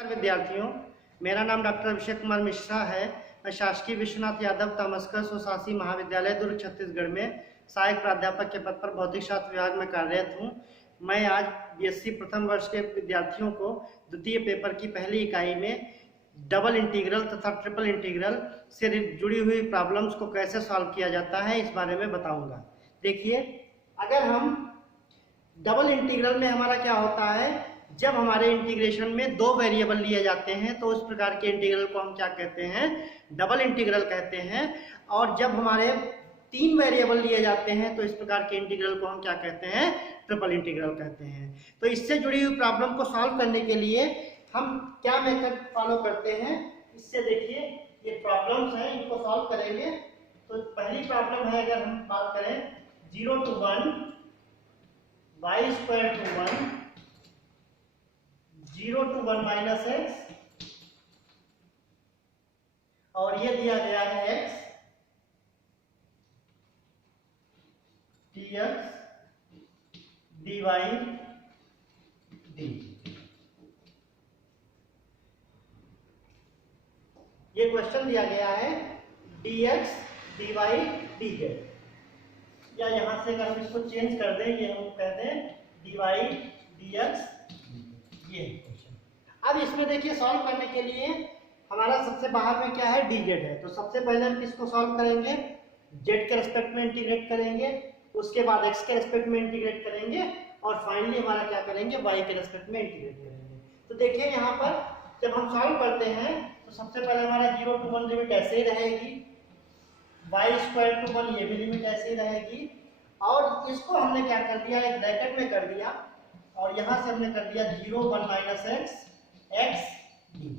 नमस्कार विद्यार्थियों, मेरा नाम डॉक्टर अभिषेक कुमार मिश्रा है। मैं शासकीय विश्वनाथ यादव तामस्कर स्वशासी महाविद्यालय दुर्ग छत्तीसगढ़ में सहायक प्राध्यापक के पद पर भौतिक शास्त्र विभाग में कार्यरत हूँ। मैं आज बीएससी प्रथम वर्ष के विद्यार्थियों को द्वितीय पेपर की पहली इकाई में डबल इंटीग्रल तथा ट्रिपल इंटीग्रल से जुड़ी हुई प्रॉब्लम्स को कैसे सॉल्व किया जाता है इस बारे में बताऊंगा। देखिए, अगर हम डबल इंटीग्रल में हमारा क्या होता है, जब हमारे इंटीग्रेशन में दो वेरिएबल लिए जाते हैं तो उस प्रकार के इंटीग्रल को हम क्या कहते हैं, डबल इंटीग्रल कहते हैं। और जब हमारे तीन वेरिएबल लिए जाते हैं तो इस प्रकार के इंटीग्रल को हम क्या कहते हैं, ट्रिपल इंटीग्रल कहते हैं। तो इससे जुड़ी हुई प्रॉब्लम को सॉल्व करने के लिए हम क्या मेथड फॉलो करते हैं, इससे देखिए ये प्रॉब्लम्स हैं, इनको सॉल्व करेंगे। तो पहली प्रॉब्लम है, अगर हम बात करें 0 to 1 y square to 1 0 to 1 minus x, और ये दिया गया है x dx dy dy। ये क्वेश्चन दिया गया है dx dy dz, या यहां से अगर हम इसको चेंज कर दें, ये हम कहते हैं dy dx, ये क्वेश्चन। अब इसमें देखिए सॉल्व करने के लिए हमारा सबसे बाहर में क्या है, dz है। तो सबसे पहले हम किसको सॉल्व करेंगे, z के रेस्पेक्ट में इंटीग्रेट करेंगे, उसके बाद x के रेस्पेक्ट में इंटीग्रेट करेंगे, और फाइनली हमारा क्या करेंगे, y के रेस्पेक्ट में इंटीग्रेट करेंगे। तो देखिए यहाँ पर जब हम सॉल्व करते हैं तो सबसे पहले हमारा 0 to 1 लिमिट ऐसे ही रहेगी, y square to 1 ये भी लिमिट ऐसे ही रहेगी, और इसको हमने क्या कर दिया, एक ब्रैकेट में कर दिया, और यहां से हमने कर दिया 0 1 minus x x dy,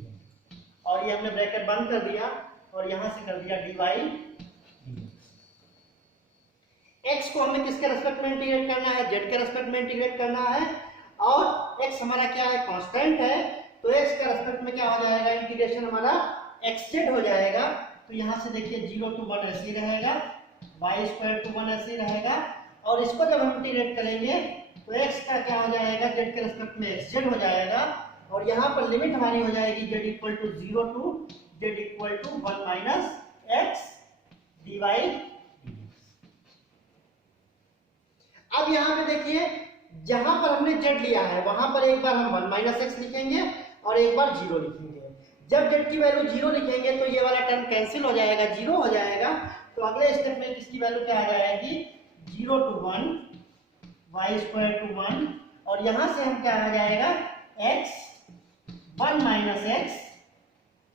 और ये हमने ब्रैकेट बंद कर दिया, और यहां से कर दिया dy dx। x को हमें किसके रेस्पेक्ट में इंटीग्रेट करना है, z के रेस्पेक्ट में इंटीग्रेट करना है, और x हमारा क्या है, कांस्टेंट है। तो x के रेस्पेक्ट में क्या हो जाएगा, इंटीग्रेशन हमारा xz हो जाएगा। तो यहां से देखिए 0 to 1 ऐसे ही रहेगा, y square to 1 ऐसे ही रहेगा, और इसको जब हम इंटीग्रेट करेंगे तो x का क्या हो जाएगा, z के रेस्पेक्ट में xz हो जाएगा, और यहाँ पर लिमिट हमारी हो जाएगी z equal to 0 to z equal to 1 minus x dy। अब यहाँ पे देखिए, जहां पर हमने z लिया है वहां पर एक बार हम 1 माइनस x लिखेंगे और एक बार 0 लिखेंगे। जब z की वैल्यू 0 लिखेंगे तो ये वाला टर्म कैंसिल हो जाएगा, 0 हो जाएगा। तो अगले स्टेप में इसकी वैल्यू क्या आ जाएगी, 0 to 1 y square to 1, और यहां से हम क्या आ जाएगा, x 1 minus x,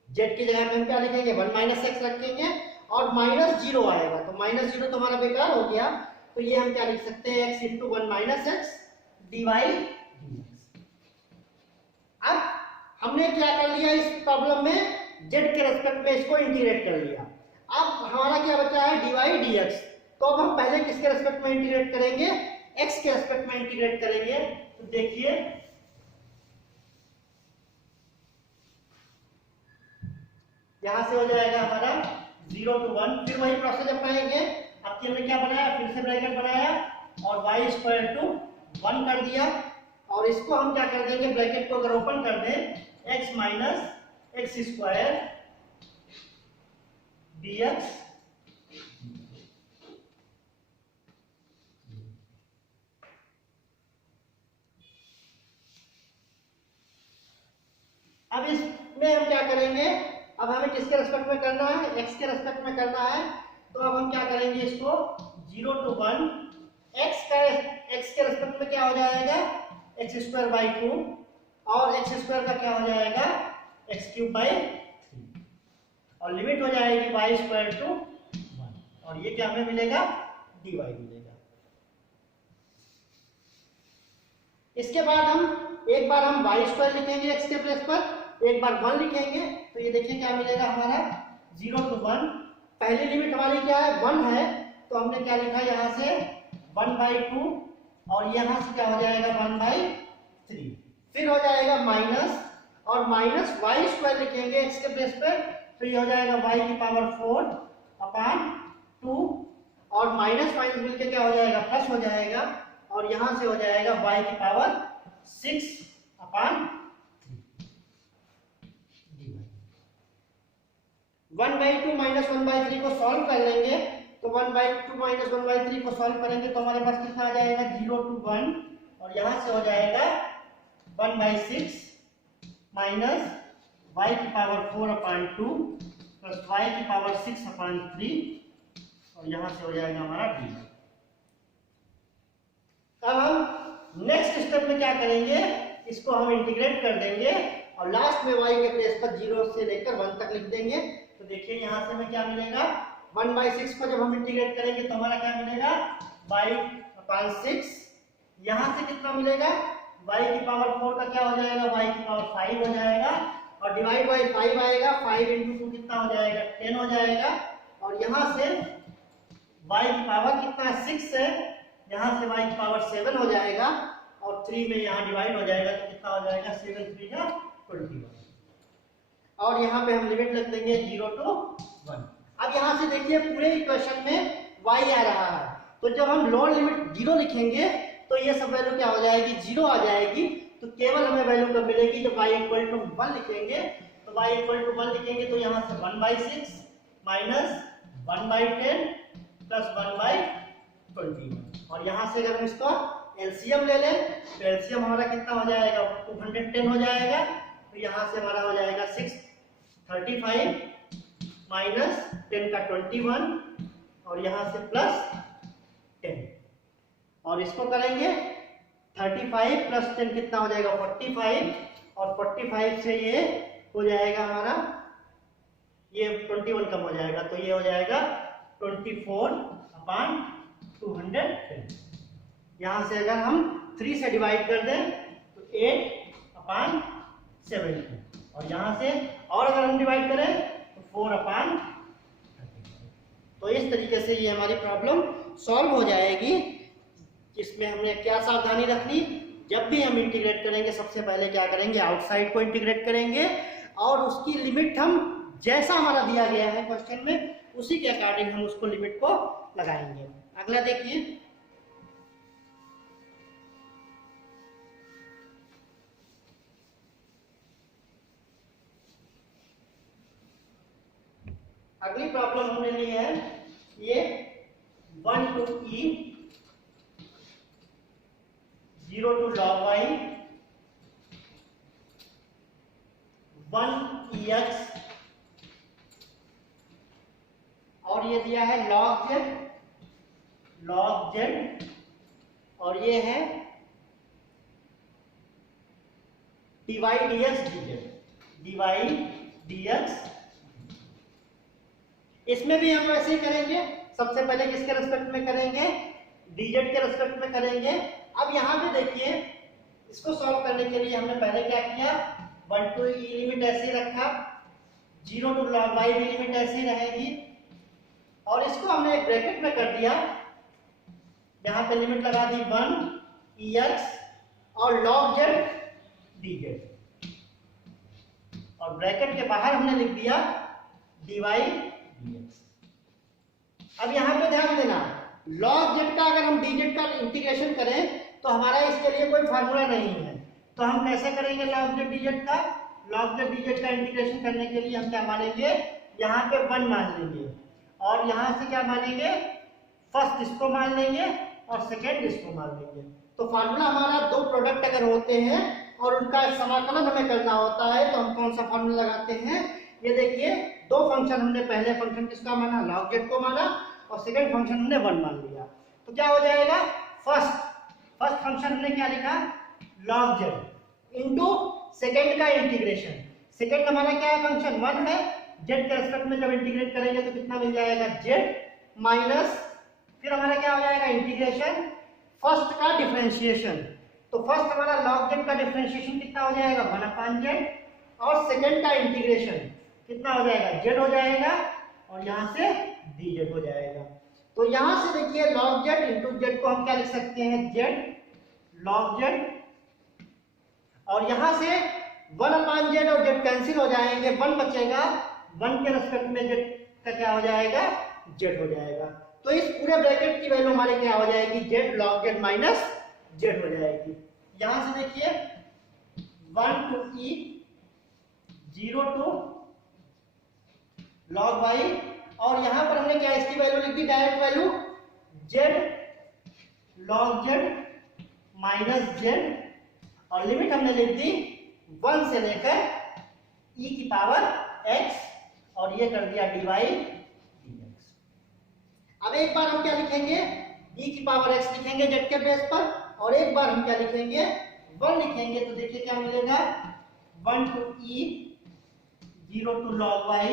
z की जगह पे हम क्या लिखेंगे, 1 minus x रखेंगे, और माइनस 0 आएगा। तो माइनस 0 तो हमारा बेकार हो गया, तो ये हम क्या लिख सकते हैं, x into 1 minus x dy dx। अब हमने क्या कर लिया, इस प्रॉब्लम में z के रेस्पेक्ट में इसको इंटीग्रेट कर लिया। अब हमारा क्या बचा है, dy dx। तो अब हम पहले किसके रेस्पेक्ट में इंटीग्रेट करेंगे, x के रेस्पेक्ट में इंटीग्रेट करेंगे। तो देखिए यहां से हो जाएगा हमारा 0 to 1, फिर वही प्रोसेस अपनाएंगे। अब हमने क्या बनाया, फिर से ब्रैकेट बनाया और y स्क्वायर टू 1 कर दिया, और इसको हम क्या कर देंगे, ब्रैकेट को अगर ओपन कर दें, x minus x square dx। अब इसमें हम क्या करेंगे, अब हमें किसके रेस्पेक्ट में करना है, x के रेस्पेक्ट में करना है। तो अब हम क्या करेंगे, इसको 0 to 1 x के रेस्पेक्ट में क्या हो जाएगा, x स्क्वायर बाई 2, और x स्क्वायर का क्या हो जाएगा, x क्यूब बाई 3, और लिमिट हो जाएगी y स्क्वायर टू 1, और ये क्या हमें मिलेगा, dy मिलेगा। इसके बाद हम एक बार हम y स्क्वायर लिखेंगे x के प्लेस पर, एक बार 1 लिखेंगे। तो ये देखिए क्या मिलेगा हमारा, 0 to 1, पहली लिमिट हमारी क्या है, 1 है, तो हमने क्या लिखा यहाँ से 1/2, और यहाँ से क्या हो जाएगा 1/3, फिर हो जाएगा माइनस, और माइनस y स्क्वायर लिखेंगे x के प्लेस पर, तो ये हो जाएगा y की पावर 4 अपॉन 2, और माइनस माइनस मिलकर क्या हो जाएगा, प्लस हो जाएगा, और यहां से हो जाएगा y की पावर 6 अपॉन 3। 1/2 माइनस 1/3 को सॉल्व कर लेंगे तो 1/2 माइनस 1/3 को सॉल्व करेंगे तो हमारे पास कितना आ जाएगा 0 to 1 और यहाँ से हो जाएगा 1/6 माइनस y की पावर 4/2 प्लस y की पावर 6/3 और यहाँ से हो जाएगा हमारा d। अब हम नेक्स्ट स्टेप में क्या करेंगे, इसको हम इंटीग्रेट कर देंगे और लास्ट में y के प्लेस पर 0 से लेकर 1 तक लिख देंगे। तो देखिए यहाँ से हमें क्या मिलेगा 1/6 को जब हम इंटीग्रेट करेंगे तो हमारा क्या मिलेगा y/6। यहाँ से कितना मिलेगा y की पावर 4 का क्या हो जाएगा y की पावर 5 हो जाएगा और डिवाइड बाई 5 आएगा, 5 into 2 कितना हो जाएगा 10 हो जाएगा और यहाँ से y की पावर कितना 6 है, यहाँ से y की पावर 7 हो जाएगा और 3 में यहाँ डिवाइड हो जाएगा तो कितना हो जाएगा 7 3 का 21 और यहाँ पे हम लिमिट लिख देंगे 0 to 1। अब यहाँ से देखिए पूरे इक्वेशन में y आ रहा है तो जब हम लोअर लिमिट 0 लिखेंगे तो ये सब वैल्यू क्या हो जाएगी 0 आ जाएगी। तो केवल हमें वैल्यू कब मिलेगी जब y इक्वल टू 1 लिखेंगे तो y इक्वल टू 1 लिखेंगे तो यहाँ से 1/6 माइनस 1/10 प्लस 1/21 और यहाँ से अगर हम इसको एलसीएम ले लें तो एलसीएम हमारा कितना हो जाएगा 210 हो जाएगा तो यहाँ से हमारा हो जाएगा 635 माइनस 10 का 21 और यहाँ से प्लस 10 और इसको करेंगे 35 प्लस 10 कितना हो जाएगा 45 और 45 से ये हो जाएगा हमारा ये 21 कम हो जाएगा तो ये हो जाएगा 24/210। यहाँ से अगर हम 3 से डिवाइड कर दें तो 8/70 और यहाँ से और अगर हम डिवाइड करें तो 4/30। तो इस तरीके से ये हमारी प्रॉब्लम सॉल्व हो जाएगी। इसमें हमने क्या सावधानी रखनी, जब भी हम इंटीग्रेट करेंगे सबसे पहले क्या करेंगे आउटसाइड को इंटीग्रेट करेंगे और उसकी लिमिट हम जैसा हमारा दिया गया है क्वेश्चन में उसी के अकॉर्डिंग हम उसको लिमिट को लगाएंगे। अगला देखिए अगली प्रॉब्लम हमने ली है ये 1 to e 0 to log y 1 ex और ये दिया है log z और ये है dy dx। इसमें भी हम ऐसे ही करेंगे, सबसे पहले किसके रेस्पेक्ट में करेंगे dz के रेस्पेक्ट में करेंगे। अब यहाँ पे देखिए इसको सॉल्व करने के लिए हमने पहले क्या किया 1 to e लिमिट ऐसे ही रखा, 0 to log y भी लिमिट ऐसे ही रहेगी और इसको हमने एक ब्रैकेट में कर दिया, यहाँ पे लिमिट लगा दी 1 ex और log z dz और ब्रैकेट के बाहर हमने लिख दिया dy dx। अब यहाँ पे ध्यान देना log z का अगर हम dz का इंटीग्रेशन करें तो हमारा इसके लिए कोई फार्मूला नहीं है, तो हम कैसे करेंगे log z dz का इंटीग्रेशन करने के लिए हम क्या मानेंगे यहाँ पे 1 मान लेंगे और यहाँ से क्या मानेंगे फर्स्ट इसको मान लेंगे और सेकेंड इसको मान लेंगे। तो फार्मूला हमारा दो प्रोडक्ट अगर होते हैं और उनका समाकलन हमें करना होता है तो हम कौन सा फार्मूला लगाते हैं, ये देखिए दो फंक्शन हमने पहले फंक्शन किसका माना log z को माना और सेकंड फंक्शन हमने 1 मान लिया तो क्या हो जाएगा फर्स्ट फंक्शन हमने क्या लिखा log z इनटू सेकंड का इंटीग्रेशन, सेकंड हमारा क्या है फंक्शन 1 है, z के रेस्पेक्ट में जब इंटीग्रेट करेंगे तो कितना मिल जाएगा z माइनस फिर हमारा क्या हो जाएगा इंटीग्रेशन फर्स्ट का डिफरेंशिएशन। तो फर्स्ट हमारा log z का डिफरेंशिएशन कितना हो जाएगा 1/z और सेकंड का इंटीग्रेशन कितना हो जाएगा z हो जाएगा और यहाँ से dz हो जाएगा। तो यहाँ से देखिए log z इंटू z को हम क्या लिख सकते हैं z log z और यहाँ से 1/z और z कैंसिल हो जाएंगे, 1 बचेगा, 1 के रेस्पेक्ट में z का क्या हो जाएगा z हो जाएगा। तो इस पूरे ब्रैकेट की वैल्यू हमारे क्या हो जाएगी z log z minus z हो जाएगी। यहाँ से देखिए 1 to e 0 to log y, और यहाँ पर हमने क्या इसकी वैल्यू लिख दी, direct value z log z minus z, और लिमिट हमने लिख दी 1 से लेकर e की पावर x, और ये कर दिया dy dx। अब एक बार हम क्या लिखेंगे, e की पावर x लिखेंगे z के बेस पर, और एक बार हम क्या लिखेंगे 1 लिखेंगे। तो देखिए क्या मिलेगा, 1 to e 0 to log y,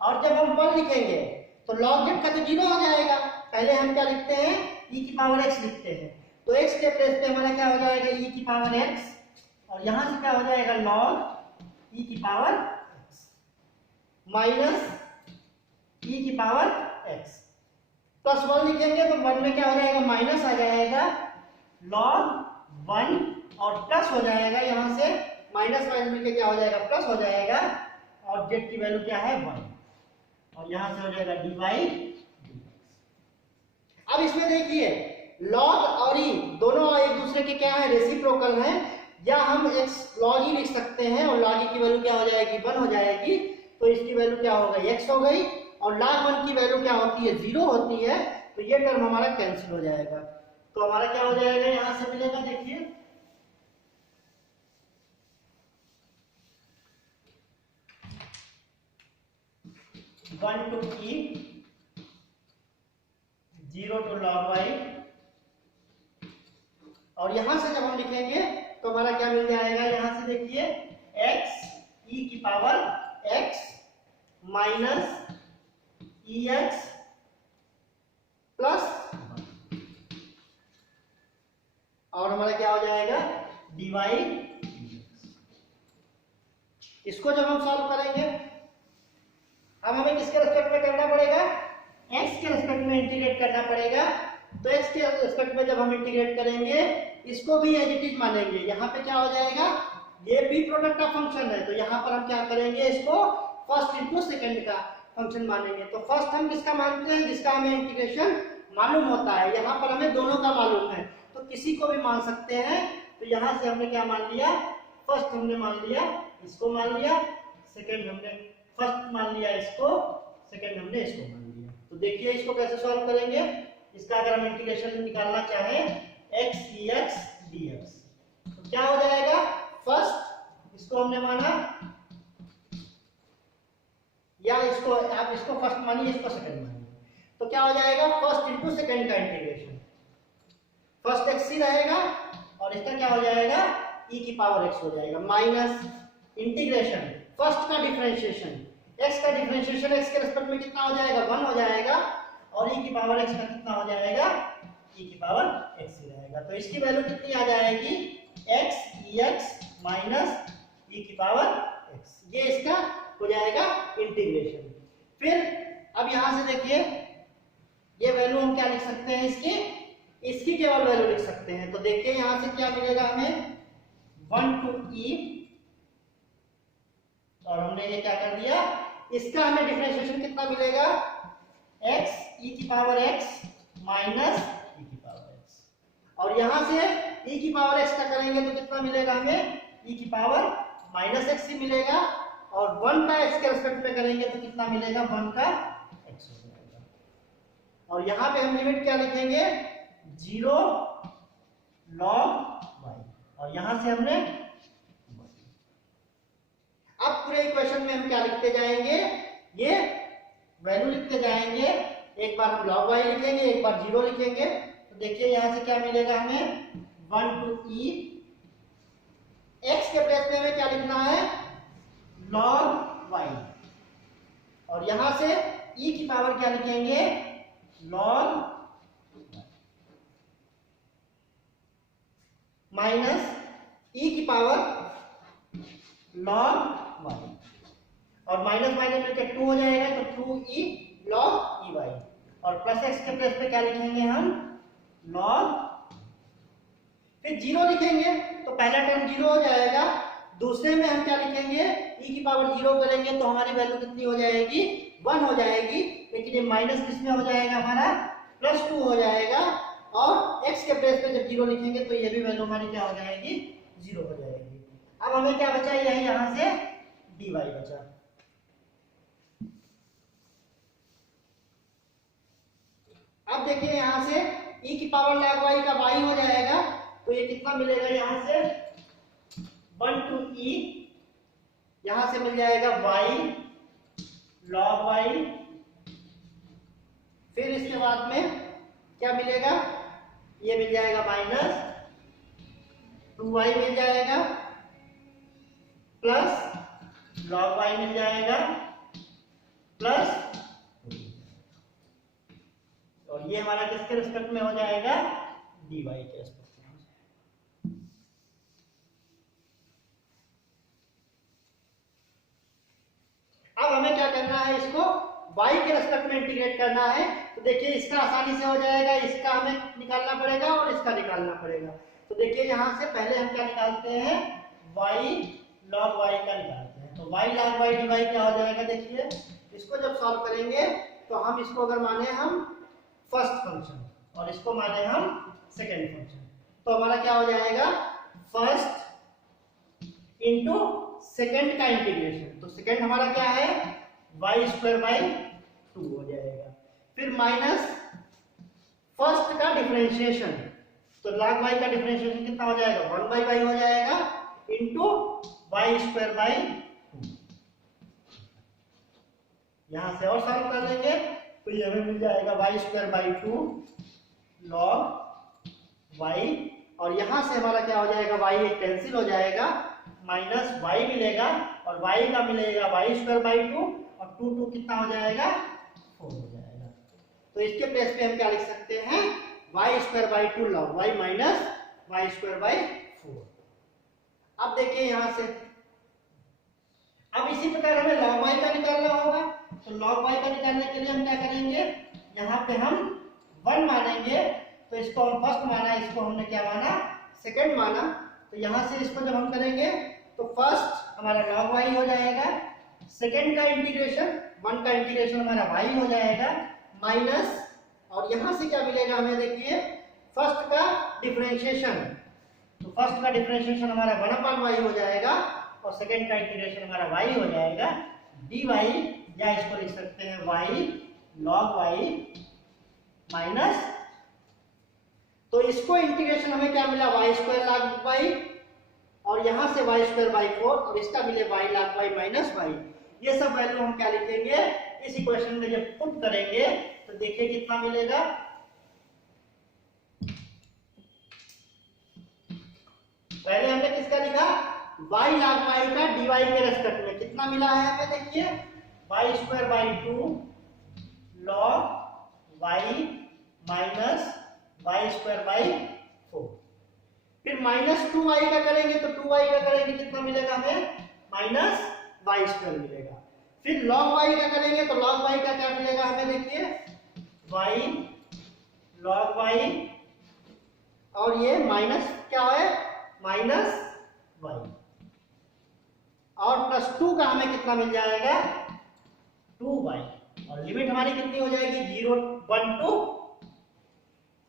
और जब हम 1 लिखेंगे तो log z का तो 0 हो जाएगा। पहले हम क्या लिखते हैं, e की पावर x लिखते हैं, तो x के प्लेस पे हमारा क्या हो जाएगा e की पावर x, और यहां से क्या हो जाएगा log e की पावर x माइनस e की पावर x, प्लस 1 लिखेंगे तो 1 में क्या हो जाएगा, माइनस आ जाएगा log 1, और प्लस हो जाएगा, यहां से माइनस माइनस मिलकर क्या हो जाएगा, प्लस हो जाएगा, और z की वैल्यू क्या है 1, और यहां से हो जाएगा dy dx। अब इसमें देखिए log और e दोनों एक दूसरे के क्या है, रेसिप्रोकल हैं, या हम x log e लिख सकते हैं, और log e की वैल्यू क्या हो जाएगी 1 हो जाएगी, तो इसकी वैल्यू क्या हो गई x हो गई, और log 1 की वैल्यू क्या होती है 0 होती है, तो ये टर्म हमारा कैंसिल हो जाएगा। तो हमारा क्या हो जाएगा, यहां से मिलेगा देखिए 1 to e 0 to log y, और यहां से जब हम लिखेंगे तो हमारा क्या मिल जाएगा, यहां से देखिए x e की power x minus ex plus, और हमारा क्या हो जाएगा dy dx। इसको जब हम सॉल्व करेंगे, अब हमें किसके रेस्पेक्ट में करना पड़ेगा, x के रेस्पेक्ट में इंटीग्रेट करना पड़ेगा। तो x के रेस्पेक्ट में जब हम इंटीग्रेट करेंगे, इसको भी एज इट इज मानेंगे, यहाँ पे क्या हो जाएगा, ये भी प्रोडक्ट का फंक्शन है, तो यहाँ पर हम क्या करेंगे, इसको फर्स्ट इंटू सेकंड का फंक्शन मानेंगे। तो फर्स्ट हम किसका मानते हैं, जिसका हमें इंटीग्रेशन मालूम होता है, यहाँ पर हमें दोनों का मालूम है, तो किसी को भी मान सकते हैं। तो यहाँ से हमने क्या मान लिया, फर्स्ट हमने मान लिया, इसको मान लिया, सेकंड हमने फर्स्ट मान लिया इसको, सेकंड हमने इसको मान लिया। तो देखिए इसको कैसे सॉल्व करेंगे, इसका अगर हम इंटीग्रेशन निकालना चाहें x dx dx, तो क्या हो जाएगा, फर्स्ट इसको हमने माना, या इसको आप इसको फर्स्ट मानिए, इसको सेकंड मानिए, तो क्या हो जाएगा, फर्स्ट इंटू सेकंड का इंटीग्रेशन, फर्स्ट x रहेगा, और इसका क्या हो जाएगा e की पावर x हो जाएगा, माइनस इंटीग्रेशन फर्स्ट का डिफरेंशिएशन, x का डिफरेंशिएशन x के रेस्पेक्ट में कितना हो जाएगा 1 हो जाएगा, और e की पावर x का कितना हो जाएगा e की पावर x ही रहेगा। तो इसकी वैल्यू कितनी आ जाएगी, x ex माइनस e की पावर x, ये इसका हो जाएगा इंटीग्रेशन। फिर अब यहां से देखिए ये वैल्यू हम क्या लिख सकते हैं, इसकी केवल वैल्यू लिख सकते हैं। तो देखिए यहां से क्या मिलेगा हमें 1 to e, और हमने ये क्या कर दिया, इसका हमें डिफरेंशिएशन कितना मिलेगा, x e की पावर x माइनस e की पावर x, और यहां से e की पावर x का करेंगे तो कितना मिलेगा हमें, e की पावर माइनस x ही मिलेगा, और 1 का x के रेस्पेक्ट में करेंगे तो कितना मिलेगा, 1 का x हो जाएगा, और यहां पे हम लिमिट क्या लिखेंगे 0 log y, और यहां से हमने अब पूरे इक्वेशन में हम क्या लिखते जाएंगे, ये वैल्यू लिखते जाएंगे, एक बार हम log y लिखेंगे, एक बार 0 लिखेंगे। तो देखिए यहां से क्या मिलेगा हमें 1 to e, x के प्लेस में हमें क्या लिखना है log y, और यहां से e की पावर क्या लिखेंगे log माइनस e की पावर log y, और माइनस माइनस मिलकर 2 हो जाएगा, तो 2e log e y, और प्लस x के प्लेस पे क्या लिखेंगे हम log, फिर 0 लिखेंगे तो पहला टर्म 0 हो जाएगा, दूसरे में हम क्या लिखेंगे e की पावर 0 करेंगे तो हमारी वैल्यू कितनी हो जाएगी 1 हो जाएगी, लेकिन ये माइनस किस में हो जाएगा हमारा +2 हो जाएगा, और x के प्लेस पे जब 0 लिखेंगे तो ये भी वैल्यू हमारी क्या हो जाएगी 0 हो जाएगी। अब हमें क्या बचा, यही यहां से dy बचा, अब देखिए यहाँ से e की पावर log y का y हो जाएगा, तो ये कितना मिलेगा यहाँ से 1 to e, यहाँ से मिल जाएगा y log y। फिर इसके बाद में क्या मिलेगा, ये मिल जाएगा माइनस 2y मिल जाएगा प्लस log y मिल जाएगा प्लस, और ये हमारा किसके रिस्पेक्ट में हो जाएगा, dy के रिस्पेक्ट में हो जाएगा। अब हमें क्या करना है, इसको y के रिस्पेक्ट में इंटीग्रेट करना है। तो देखिए इसका आसानी से हो जाएगा, इसका हमें निकालना पड़ेगा और इसका निकालना पड़ेगा। तो देखिए यहाँ से पहले हम क्या निकालते हैं, y log y का निकालते हैं। तो y log y dy क्या हो जाएगा, देखिए इसको जब सॉल्व करेंगे तो हम इसको अगर माने हम फर्स्ट फंक्शन और इसको माने हम सेकेंड फंक्शन, तो हमारा क्या हो जाएगा, फर्स्ट इंटू सेकेंड का इंटीग्रेशन। तो सेकेंड हमारा क्या है, y स्क्वायर बाई 2 हो जाएगा। फिर माइनस फर्स्ट का डिफरेंशिएशन, तो log y का डिफरेंशिएशन कितना हो जाएगा, 1 बाई y हो जाएगा इंटू y स्क्वायर बाई 2। यहां से और सॉल्व कर लेंगे तो ये हमें मिल जाएगा y square by 2 log y, और यहां से हमारा क्या हो जाएगा, y एक कैंसिल हो जाएगा, माइनस y मिलेगा और y का मिलेगा y स्क्वायर बाई 2 और 2 कितना हो जाएगा, 4 हो जाएगा। तो इसके प्लेस पे हम क्या लिख सकते हैं, y square by 2 log y minus y square by 4। अब देखिए यहां से, अब इसी प्रकार हमें log y का निकालना होगा। तो log y का निकालने के लिए हम क्या करेंगे, यहाँ पे हम 1 मानेंगे। तो इसको हम फर्स्ट माना, इसको हमने क्या माना, सेकंड माना। तो यहाँ से इसको जब हम करेंगे तो फर्स्ट हमारा log y हो जाएगा, सेकंड का इंटीग्रेशन 1 का इंटीग्रेशन हमारा y हो जाएगा माइनस, और यहाँ से क्या मिलेगा हमें, देखिए फर्स्ट का डिफरेंशिएशन। तो फर्स्ट का डिफरेंशिएशन हमारा 1/y हो जाएगा और सेकंड का इंटीग्रेशन हमारा y हो जाएगा dy, या इसको लिख सकते हैं y log y माइनस, तो इसको इंटीग्रेशन हमें क्या मिला, y स्क्वायर log y, और यहां से y स्क्वायर बाई 4, और इसका मिले y log y minus y। ये सब वैल्यू हम क्या लिखेंगे, इस इक्वेशन में जब पुट करेंगे तो देखिए कितना मिलेगा, पहले हमने किसका लिखा, y log y का dy के रेस्पेक्ट में कितना मिला है हमें, देखिए y square by 2 log y minus y square by 4। फिर माइनस 2y का करेंगे तो 2y का करेंगे कितना मिलेगा हमें, माइनस y स्क्वायर मिलेगा। फिर log y का करेंगे तो log y का क्या मिलेगा हमें, देखिए y log y, और ये माइनस क्या है, माइनस y, और प्लस 2 का हमें कितना मिल जाएगा, 2y, और लिमिट हमारी कितनी हो जाएगी, 0 1 2।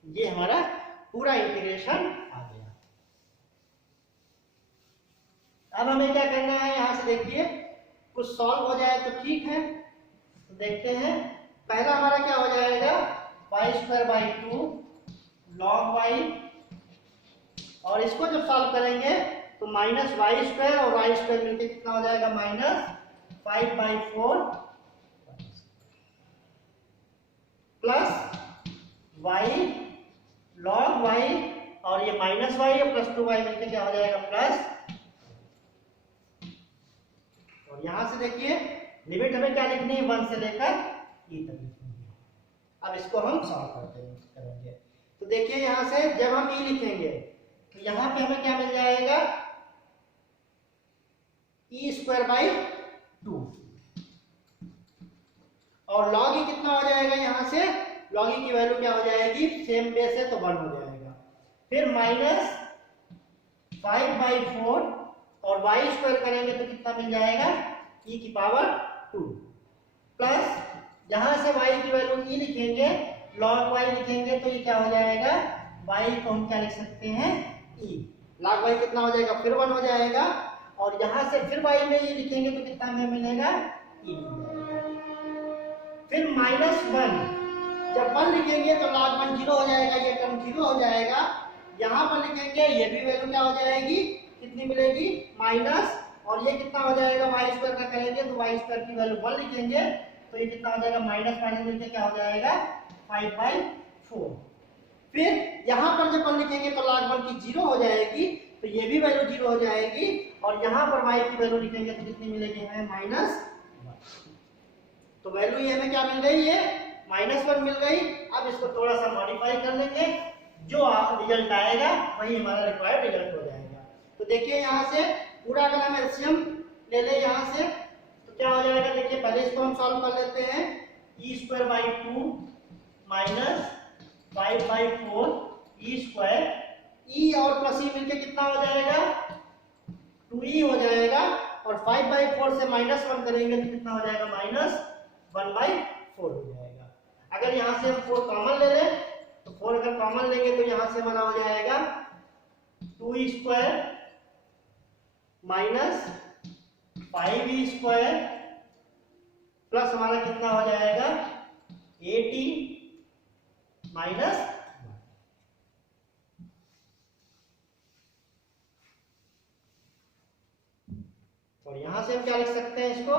ये हमारा पूरा इंटीग्रेशन आ गया। अब हमें क्या करना है, यहां से देखिए कुछ सॉल्व हो जाए तो ठीक है। तो देखते हैं, पहला हमारा क्या हो जाएगा, y square by 2 log y, और इसको जब सॉल्व करेंगे तो माइनस y स्क्वायर और y स्क्वायर मिलकर कितना हो जाएगा, minus 5/4 plus y log y, और ये माइनस y और प्लस 2y मिलकर क्या हो जाएगा, प्लस, और यहां से देखिए लिमिट हमें क्या लिखनी है, 1 से लेकर e तक लिखनी है। अब इसको हम सॉल्व करेंगे। तो देखिए यहां से जब हम e लिखेंगे तो यहां पे हमें क्या मिल जाएगा, e स्क्वायर बाई 2, और log e कितना हो जाएगा, यहां से log e की वैल्यू क्या हो जाएगी, सेम बेस है तो 1 हो जाएगा। फिर माइनस 5/4, और y स्क्वायर करेंगे तो कितना मिल जाएगा, e की पावर 2, प्लस यहां से y की वैल्यू e लिखेंगे, log y लिखेंगे तो ये क्या हो जाएगा, y को हम क्या लिख सकते हैं, e, log y कितना हो जाएगा, फिर 1 हो जाएगा, और यहां से फिर y में e लिखेंगे तो कितना हमें मिलेगा, e। फिर -1 जब 1 लिखेंगे तो log 1 0 हो जाएगा, ये टर्म 0 हो जाएगा। यहाँ पर लिखेंगे ये भी वैल्यू क्या हो जाएगी, कितनी मिलेगी, माइनस, और ये कितना हो जाएगा, वाई स्क्वायर का करेंगे तो वाई स्क्वायर की वैल्यू 1 लिखेंगे तो ये कितना हो जाएगा, माइनस माइनस मिलकर क्या हो जाएगा, 5/4। फिर यहाँ पर जब 1 लिखेंगे तो log 1 की 0 हो जाएगी, तो ये भी वैल्यू 0 हो जाएगी, और यहाँ पर y की वैल्यू लिखेंगे तो कितनी मिलेगी हमें, -1। तो वैल्यू ये हमें क्या मिल गई है, -1 मिल गई। अब इसको थोड़ा सा मॉडिफाई कर लेंगे, जो रिजल्ट आएगा वही हमारा रिक्वायर्ड रिजल्ट हो जाएगा। तो देखिए यहाँ से पूरा अगर हम एलसीएम ले लें यहाँ से तो क्या हो जाएगा, देखिए पहले इसको हम सॉल्व कर लेते हैं। e² -2 5/4 e², e और प्लस e मिलके कितना हो जाएगा, 2e हो जाएगा, और 5/4 से -1 करेंगे तो कितना हो जाएगा, -1/4 हो जाएगा। अगर यहाँ से हम 4 कॉमन ले लें तो 4 अगर कॉमन लेंगे तो यहाँ से हमारा हो जाएगा 2e² -5e² प्लस हमारा कितना हो जाएगा, 8e -1। और यहां से हम क्या लिख सकते हैं इसको,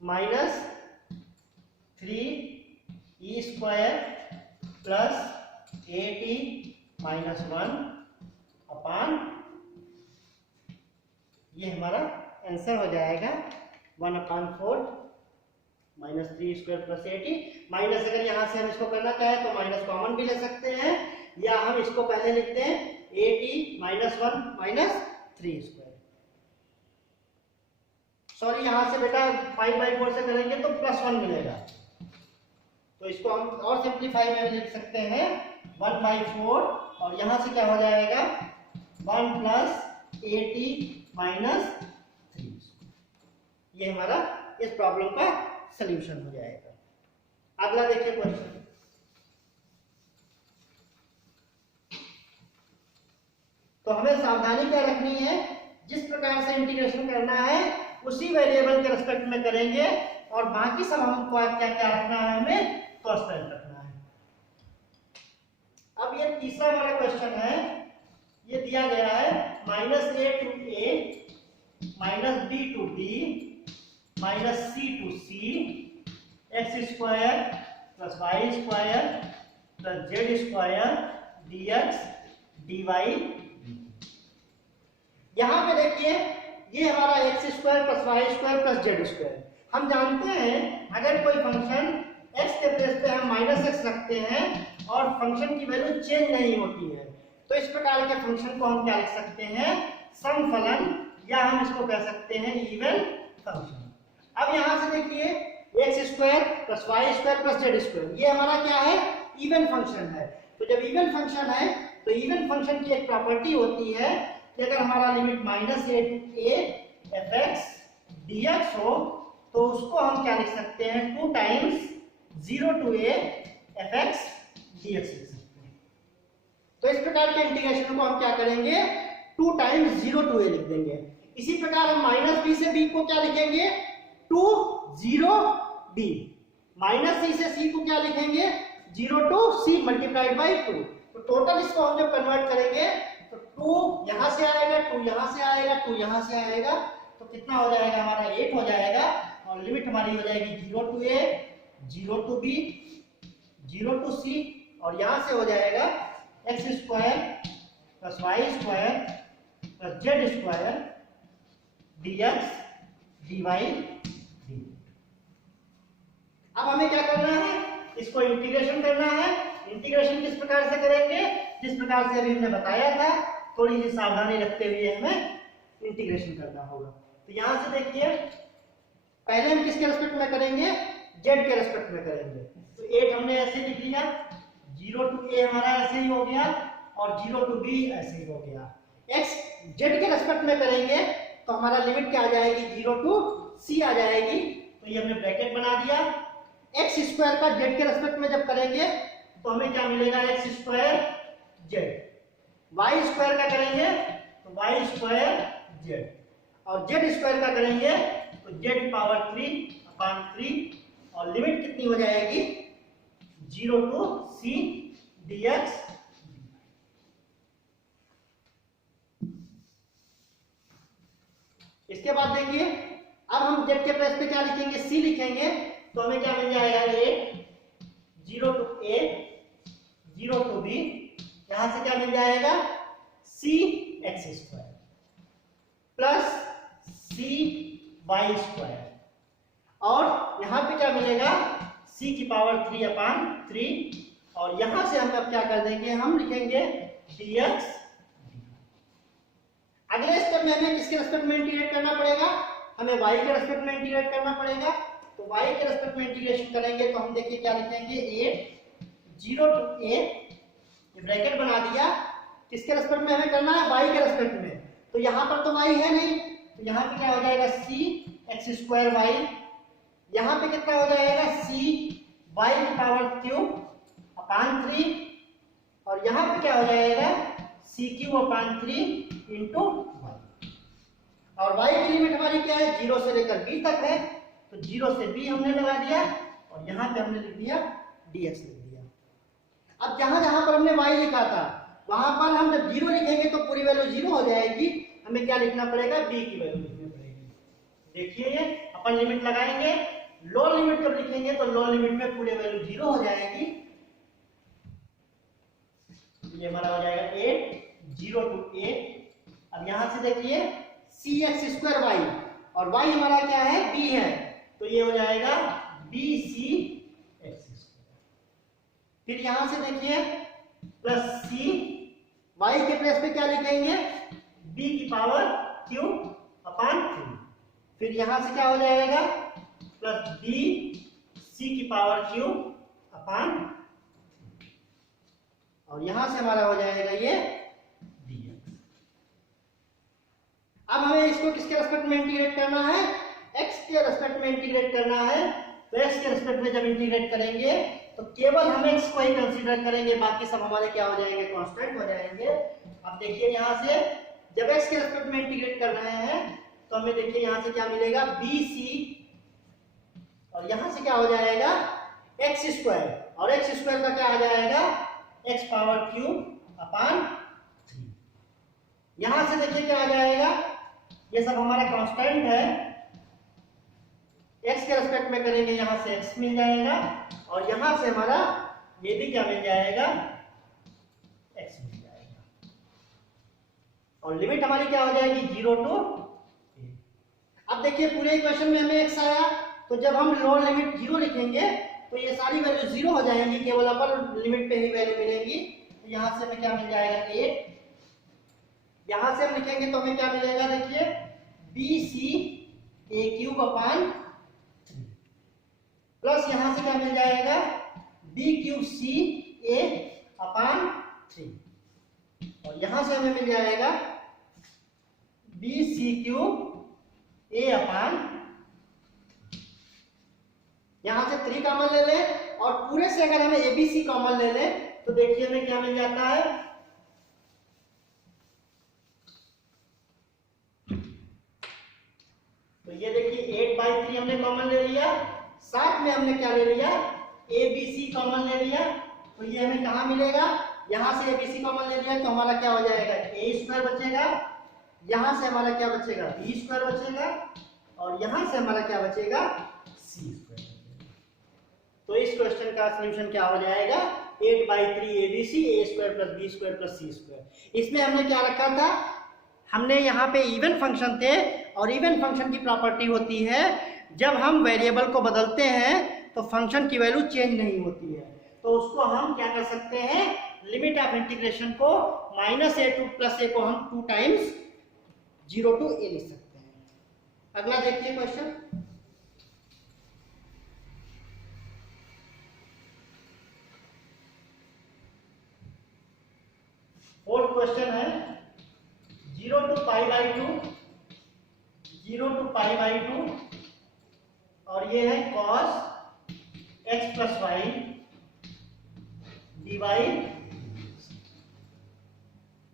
-3e² प्लस 8e -1 अपान, ये हमारा आंसर हो जाएगा 1/4 -3e² प्लस 8e। माइनस अगर यहाँ से हम इसको करना चाहें तो माइनस कॉमन भी ले सकते हैं, या हम इसको पहले लिखते हैं 8e -1 -3e²। सॉरी यहाँ से बेटा 5/4 से करेंगे तो +1 मिलेगा, तो इसको हम और सिंप्लीफाई में लिख सकते हैं 1/4, और यहाँ से क्या हो जाएगा 1 + 8e -3। ये हमारा इस प्रॉब्लम का सॉल्यूशन हो जाएगा। अगला देखिए क्वेश्चन, तो हमें सावधानी क्या रखनी है, जिस प्रकार से इंटीग्रेशन करना है उसी वेरिएबल के रेस्पेक्ट में करेंगे, और बाकी सब हमको क्या क्या रखना है, हमें कांस्टेंट रखना है। अब ये तीसरा हमारा क्वेश्चन है, ये दिया गया है -a to a -b to b -c to c x² + y² + z² dx dy। यहां पे देखिए ये हमारा x² + y² + z²। हम जानते हैं अगर कोई फंक्शन x के प्लेस पे हम -x रखते हैं और फंक्शन की वैल्यू चेंज नहीं होती है, तो इस प्रकार के फंक्शन को हम क्या लिख सकते हैं, सम फलन, या हम इसको कह सकते हैं इवन फंक्शन। अब यहां से देखिए x² + y² + z², ये हमारा क्या है, इवन फंक्शन है। तो जब इवन फंक्शन है तो इवन फंक्शन की एक प्रॉपर्टी होती है कि अगर हमारा लिमिट -a fx dx हो तो उसको हम क्या लिख सकते हैं, 2 times 0 to a fx dx लिख सकते हैं। तो इस प्रकार के इंटीग्रेशन को हम क्या करेंगे, 2 टाइम्स 0 to a लिख देंगे। इसी प्रकार हम -b से b को क्या लिखेंगे, 2 0 b, -c से c को क्या लिखेंगे, 0 to c × 2। तो टोटल इसको हम जब कन्वर्ट करेंगे तो 2 यहां से आएगा, 2 यहां से आएगा, 2 यहां से आएगा, तो कितना हो जाएगा हमारा 8 हो जाएगा, और लिमिट हमारी हो जाएगी 0 to a 0 to b 0 to c, और यहां से हो जाएगा x² + y² + z² dx dy। अब हमें क्या करना है, इसको इंटीग्रेशन करना है। इंटीग्रेशन किस प्रकार से करेंगे, जिस प्रकार से अभी हमने बताया था, थोड़ी सी सावधानी रखते हुए हमें इंटीग्रेशन करना होगा। तो यहां से देखिए पहले हम किसके रेस्पेक्ट में करेंगे, z के रेस्पेक्ट में करेंगे। तो 8 हमने ऐसे लिख लिया, 0 to a हमारा ऐसे ही हो गया, और 0 to b ऐसे ही हो गया। x z के रेस्पेक्ट में करेंगे तो हमारा लिमिट क्या आ जाएगी, 0 to c आ जाएगी। तो ये हमने ब्रैकेट बना दिया। x² का z के रेस्पेक्ट में जब करेंगे तो हमें क्या मिलेगा, x² z, y² का करेंगे तो y² z, और z² का करेंगे तो z⁻³ और लिमिट कितनी हो जाएगी, 0 to c dx। इसके बाद देखिए अब हम z के प्लेस पे क्या लिखेंगे, c लिखेंगे, तो हमें क्या मिल जाएगा, a 0 to a 0 to b, यहां से क्या मिल जाएगा c x square plus c y square, और यहां पे क्या मिलेगा c की पावर 3/3, और यहां से हम अब क्या कर देंगे, हम लिखेंगे dx। अगले स्टेप में हमें किसके रेस्पेक्ट में इंटीग्रेट करना पड़ेगा, हमें y के रेस्पेक्ट में इंटीग्रेट करना पड़ेगा। तो y के रेस्पेक्ट में इंटीग्रेशन करेंगे तो हम देखिए क्या लिखेंगे, a 0 to a, ब्रैकेट बना दिया, किसके रेस्पेक्ट में हमें करना है, y के रेस्पेक्ट में। तो यहाँ पर तो y है नहीं, तो यहाँ पे क्या हो जाएगा c x स्क्वायर y, यहाँ पे कितना हो जाएगा c y की पावर क्यूब/3, और यहाँ पे क्या हो जाएगा c क्यूब/3 इंटू y, और y की लिमिट हमारी क्या है, 0 से लेकर b तक है, तो 0 से b हमने लगा दिया, और यहाँ पे हमने लिख दिया dx लिख दिया। अब जहां जहां पर हमने y लिखा था वहां पर हम जब 0 लिखेंगे तो पूरी वैल्यू 0 हो जाएगी, हमें क्या लिखना पड़ेगा, b की वैल्यू लिखनी पड़ेगी। देखिए ये अपन लिमिट लगाएंगे, लोअर लिमिट जब लिखेंगे तो लोअर लिमिट में पूरी वैल्यू 0 हो जाएगी, ये हमारा हो जाएगा 8 0 to a। अब यहां से देखिए c x स्क्वायर y, और y हमारा क्या है, b है, तो ये हो जाएगा bc x स्क्वायर। फिर यहां से देखिए प्लस c, y के प्लेस पे क्या लिखेंगे, b की पावर क्यूब/3, फिर यहां से क्या हो जाएगा प्लस b c की पावर क्यूब/, और यहां से हमारा हो जाएगा ये dx। अब हमें इसको किसके रेस्पेक्ट में इंटीग्रेट करना है, x के रेस्पेक्ट में इंटीग्रेट करना है। तो x के रेस्पेक्ट में जब इंटीग्रेट करेंगे तो केवल हम x को ही कंसीडर करेंगे, बाकी सब हमारे क्या हो जाएंगे, कांस्टेंट हो जाएंगे। अब देखिए यहां से जब x के रेस्पेक्ट में इंटीग्रेट कर रहे हैं तो हमें देखिए यहां से क्या मिलेगा, bc, और यहां से क्या हो जाएगा x स्क्वायर, और x स्क्वायर का क्या आ जाएगा, x पावर क्यूब/3। यहां से देखिए क्या आ जाएगा, ये सब हमारा कांस्टेंट है, x के रेस्पेक्ट में करेंगे यहां से x मिल जाएगा, और यहां से हमारा ये भी क्या मिल जाएगा, x मिल जाएगा, और लिमिट हमारी क्या हो जाएगी 0 to a। अब देखिए पूरे इक्वेशन में हमें x आया, तो जब हम लोअर लिमिट 0 लिखेंगे तो ये सारी वैल्यू 0 हो जाएंगी, केवल अपर लिमिट पे ही वैल्यू मिलेंगी। तो यहां से हमें क्या मिल जाएगा 8, यहां से हम लिखेंगे तो हमें क्या मिलेगा, देखिए bc a क्यूब/3, प्लस यहां से क्या मिल जाएगा b क्यूब c a/3, और यहां से हमें मिल जाएगा bc क्यूब a/, यहां से 3 कॉमन ले ले, और पूरे से अगर हमें abc कॉमन ले ले तो देखिए हमें क्या मिल जाता है, तो ये देखिए 8/3 हमने कॉमन ले लिया, साथ में हमने क्या ले लिया, abc कॉमन ले लिया, तो ये हमें कहां मिलेगा, यहां से abc कॉमन ले लिया तो हमारा क्या हो जाएगा, a स्क्वायर बचेगा, यहां से हमारा क्या बचेगा, b स्क्वायर बचेगा, और यहां से हमारा क्या बचेगा, c स्क्वायर। तो इस क्वेश्चन का सॉल्यूशन क्या हो जाएगा, 8/3 abc a square plus b square plus c square. इसमें हमने क्या रखा था, हमने यहाँ पे इवन फंक्शन थे, और इवन फंक्शन की प्रॉपर्टी होती है जब हम वेरिएबल को बदलते हैं तो फंक्शन की वैल्यू चेंज नहीं होती है, तो उसको हम क्या कर सकते हैं, लिमिट ऑफ इंटीग्रेशन को -a टू +a को हम 2 टाइम्स 0 to a लिख सकते हैं। अगला देखिए क्वेश्चन, फोर्थ क्वेश्चन है 0 to π/2, 0 to π/2, और ये है cos x + y dy।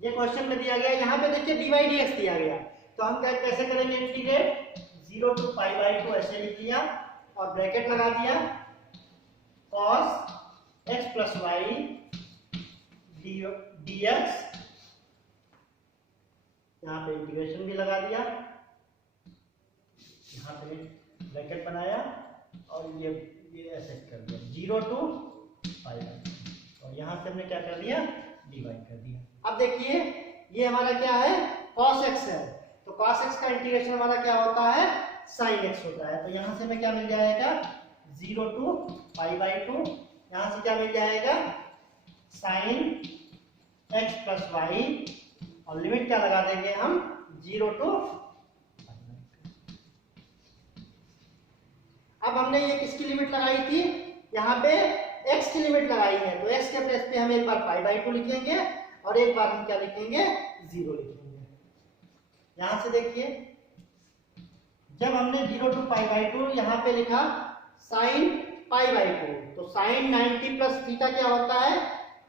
ये क्वेश्चन में दिया गया, यहाँ पे देखिए dy dx दिया गया, तो हम कैसे करेंगे इंटीग्रेट, 0 to π/2 ऐसे लिख दिया और ब्रैकेट लगा दिया, cos x plus y d x, यहाँ पे इंटीग्रेशन भी लगा दिया, यहाँ पे ब्रैकेट बनाया और ये ऐसे कर दिया 0 to पाई, और यहाँ से हमने क्या कर दिया, डिवाइड कर दिया। अब देखिए ये हमारा क्या है, cos x है, तो cos x का इंटीग्रेशन हमारा क्या होता है, sin x होता है। तो यहाँ से हमें क्या मिल जाएगा, 0 to पाई/2, यहाँ से क्या मिल जाएगा, sin x प्लस वाई, और लिमिट क्या लगा देंगे हम, 0 to। अब हमने ये किसकी लिमिट लगाई थी, यहाँ पे x की लिमिट लगाई है, तो x के प्लेस पे हम एक बार पाई/2 लिखेंगे और एक बार हम क्या लिखेंगे, 0 लिखेंगे। यहां से देखिए जब हमने 0 to पाई/2 यहाँ पे लिखा sin पाई/2, तो sin 90 प्लस थीटा क्या होता है,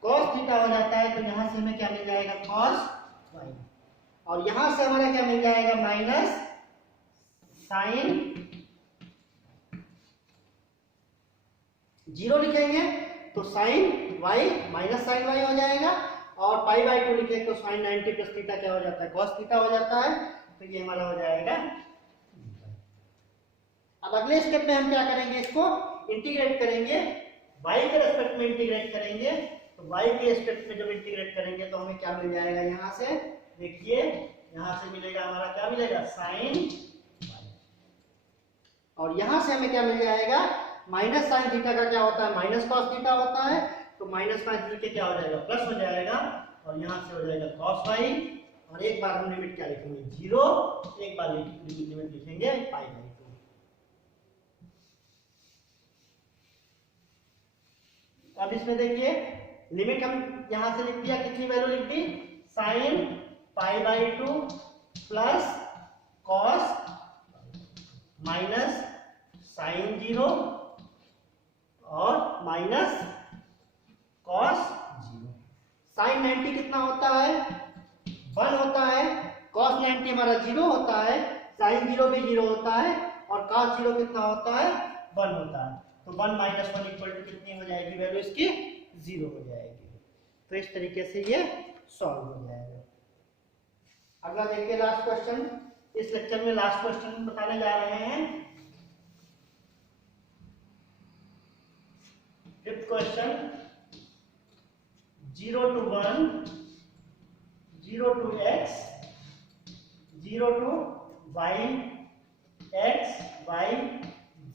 cos थीटा हो जाता है, तो यहां से हमें क्या मिल जाएगा, cos y, और यहां से हमारा क्या मिल जाएगा, माइनस sin 0 लिखेंगे तो sin y minus sin y हो जाएगा, और पाई/2 लिखेंगे तो sin 90 प्लस थीटा क्या हो जाता है, cos थीटा हो जाता है, तो ये हमारा हो जाएगा। अब अगले स्टेप में हम क्या करेंगे, इसको इंटीग्रेट करेंगे, y के रेस्पेक्ट में इंटीग्रेट करेंगे, तो y के रेस्पेक्ट में जब इंटीग्रेट करेंगे तो हमें क्या मिल जाएगा, यहाँ से देखिए यहाँ से मिलेगा हमारा क्या मिलेगा, sin y, और यहाँ से हमें क्या मिल जाएगा, माइनस साइन थीटा का क्या होता है, माइनस कॉस थीटा होता है, तो माइनस माइनस मिलके क्या हो जाएगा, प्लस हो जाएगा, और यहाँ से हो जाएगा cos y, और एक बार हम लिमिट क्या लिखेंगे, 0, एक बार लिमिट लिखेंगे पाई/2। अब इसमें देखिए लिमिट हम यहाँ से लिख दिया, कितनी वैल्यू लिख दी, sin pi plus cos minus sin 0 और माइनस cos 0। sin 90 कितना होता है, 1 होता है, cos 90 हमारा 0 होता है, sin 0 भी 0 होता है, और cos 0 कितना होता है, 1 होता है, तो 1 माइनस 1 इक्वल टू कितनी हो जाएगी, वैल्यू इसकी 0 हो जाएगी। तो इस तरीके से ये सॉल्व हो जाएगा। अगला देखिए लास्ट क्वेश्चन, इस लेक्चर में लास्ट क्वेश्चन बताने जा रहे हैं। Fifth question, 0 to 1, 0 to x, 0 to y, x, y,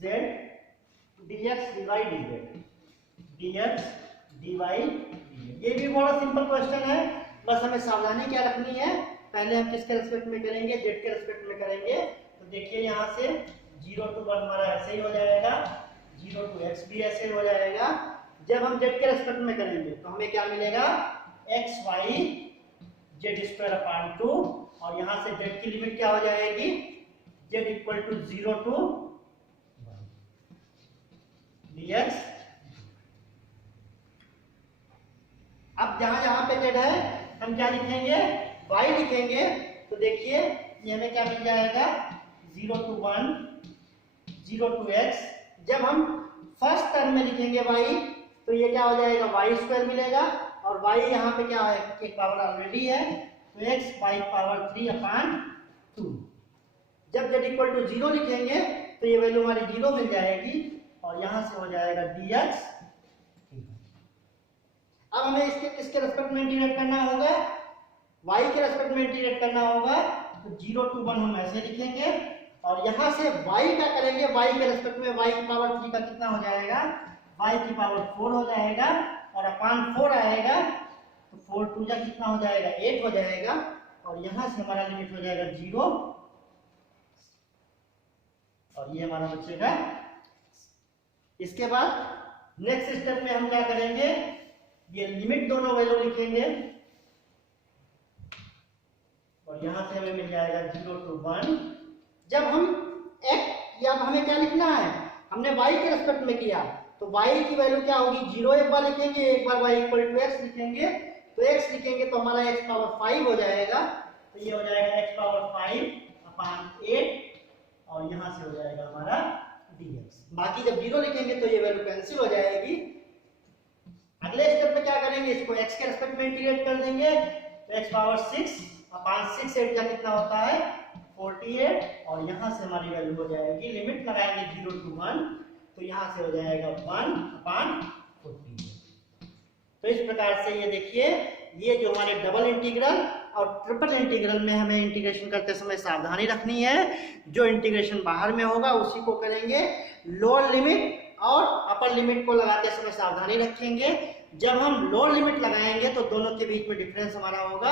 z, dx, dy, dz, dx, dy, dz। ये भी बड़ा सिंपल क्वेश्चन है, बस हमें सावधानी क्या रखनी है, पहले हम किसके रेस्पेक्ट में करेंगे, z के रेस्पेक्ट में करेंगे। तो देखिए यहाँ से 0 to 1 हमारा ऐसे ही हो जाएगा, 0 to x भी ऐसे हो जाएगा। जब हम z के रेस्पेक्ट में करेंगे तो हमें क्या मिलेगा, x y z²/2, और यहाँ से z की लिमिट क्या हो जाएगी, z equal to 0 to dx। अब जहां जहां पे z है हम क्या लिखेंगे, y लिखेंगे, तो देखिए ये हमें क्या मिल जाएगा, 0 to 1, 0 to x। जब हम फर्स्ट टर्म में लिखेंगे y, तो ये क्या हो जाएगा, y² मिलेगा, और y यहाँ पे क्या है, एक पावर ऑलरेडी है, तो x y⁴ जब z इक्वल टू 0 लिखेंगे तो ये वैल्यू हमारी 0 मिल जाएगी, और यहाँ से हो जाएगा dx। अब हमें इसके रेस्पेक्ट में इंटीग्रेट करना होगा, y के रेस्पेक्ट में इंटीग्रेट करना होगा, तो 0 to 1 हम ऐसे लिखेंगे, और यहाँ से y क्या करेंगे, y के रेस्पेक्ट में y⁴ का कितना हो जाएगा, y⁴ हो जाएगा, और /4 आएगा, तो 4 2 जा कितना हो जाएगा, 8 हो जाएगा, और यहाँ से हमारा लिमिट हो जाएगा 0, और ये हमारा बचेगा। इसके बाद नेक्स्ट स्टेप में हम क्या करेंगे, ये लिमिट दोनों वैल्यू लिखेंगे, और यहाँ से हमें मिल जाएगा 0 to 1। जब हम x, या हमें क्या लिखना है, हमने y के रेस्पेक्ट में किया, तो y की वैल्यू क्या होगी, 0 एक बार लिखेंगे, एक बार y इक्वल टू x लिखेंगे, तो x लिखेंगे तो हमारा x⁵ हो जाएगा, तो ये हो जाएगा x⁵/8, और यहाँ से हो जाएगा हमारा dx। बाकी जब 0 लिखेंगे तो ये वैल्यू कैंसिल हो जाएगी, अगले स्टेप में क्या करेंगे, इसको x के रेस्पेक्ट में इंटीग्रेट कर देंगे, तो x पावर 6 अपॉन 6 8 का कितना होता है 48, और यहाँ से हमारी वैल्यू हो जाएगी, लिमिट लगाएंगे 0 to 1, तो यहाँ से हो जाएगा 1 अपॉन 48। तो इस प्रकार से ये देखिए, ये जो हमारे डबल इंटीग्रल और ट्रिपल इंटीग्रल में हमें इंटीग्रेशन करते समय सावधानी रखनी है, जो इंटीग्रेशन बाहर में होगा उसी को करेंगे, लोअर लिमिट और अपर लिमिट को लगाते समय सावधानी रखेंगे। जब हम लोअर लिमिट लगाएंगे तो दोनों के बीच में डिफरेंस हमारा होगा,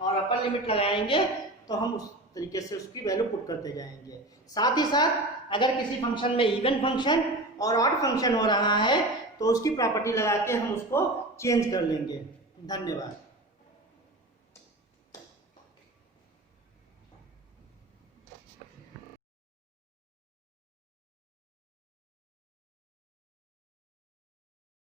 और अपर लिमिट लगाएंगे तो हम उस तरीके से उसकी वैल्यू पुट करते जाएंगे। साथ ही साथ अगर किसी फंक्शन में इवन फंक्शन और ऑड फंक्शन हो रहा है तो उसकी प्रॉपर्टी लगा के हम उसको चेंज कर लेंगे। धन्यवाद।